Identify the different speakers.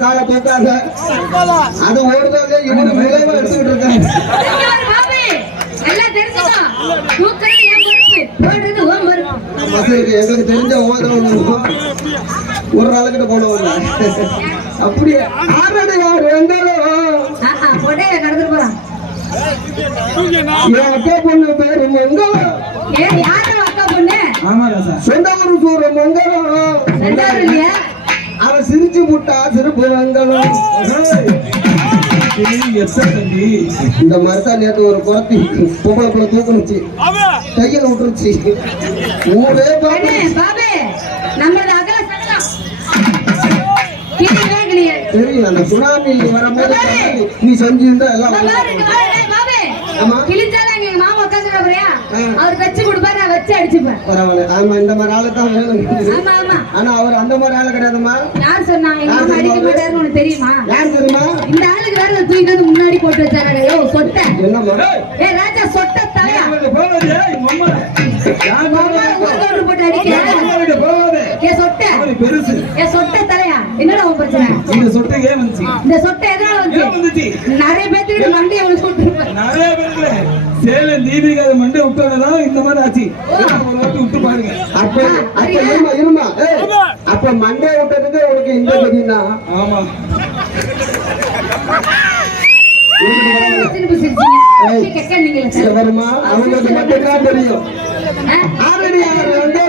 Speaker 1: காலை தூக்காங்க அது ஓடுதாங்க இவனு விளைவா எடுத்துக்கிட்டு இருக்காங்க எங்களுக்கு தெரிஞ்ச ஓதுறவங்க ஒரு நாளுக்கிட்ட போனவங்க. அப்படியே ஆறடி. என் அக்கா பொண்ணு பேரு மங்கலம்?
Speaker 2: ஆமா
Speaker 1: சொந்த ஊரு சூர மங்கலம் சிரிச்சு முட்டா
Speaker 2: தம்பி.
Speaker 1: இந்த மாதிரி தான் நேற்று ஒரு குரத்தி பொம்பளை பிள்ளை தூக்குனுச்சு. கையில விட்டுருச்சு. ஊரே. தெரியும் அந்த சுனாமி வரும்போது நீ செஞ்சிருந்தா எல்லாம்.
Speaker 3: அவர் வச்சு வச்சு அடிச்சுப்பேன்.
Speaker 1: பரவாயில்ல. ஆமா இந்த மாதிரி ஆளு தான்
Speaker 3: ஆமா ஆமா.
Speaker 1: ஆனா அவர் அந்த மாதிரி ஆளு கிடையாதுமா
Speaker 3: யார் சொன்னா? எங்க மாமா அடிக்க மாட்டாருன்னு உனக்கு தெரியுமா?
Speaker 1: யார் தெரியுமா?
Speaker 3: இந்த ஆளுக்கு வேற தூக்கிட்டு வந்து முன்னாடி போட்டு வச்சாரு யோ சொட்ட.
Speaker 1: என்னம்மா?
Speaker 3: ஏ ராஜா சொட்ட தலையா
Speaker 2: போவாதே உங்க அம்மா யார்
Speaker 3: போட்டு
Speaker 2: போவாதே
Speaker 3: சொட்ட.
Speaker 2: பெருசு.
Speaker 3: சொட்ட தலையா என்னடா உன் பிரச்சனை?
Speaker 2: இந்த சொட்டை ஏன் வந்துச்சு.
Speaker 3: இந்த சொட்ட எதனால வந்து
Speaker 2: ஏன் வந்துச்சு?
Speaker 3: நிறைய பேத்துக்கு மண்டையை
Speaker 2: நிறைய பேருக்கு சேலம் தீபிகா அதை மண்டை விட்டோன்னதான் இந்த மாதிரி ஆச்சு. ஒரு வாட்டி விட்டு பாருங்க.
Speaker 1: அப்ப அப்ப இருமா இருமா. அப்ப மண்டே விட்டதுக்கு உனக்கு இந்த பதினா
Speaker 2: ஆமா.
Speaker 1: வருமா? அவங்களுக்கு மட்டும்தான் தெரியும்.
Speaker 3: ஆ?
Speaker 1: ஆறடி ஆறு வெங்காயம்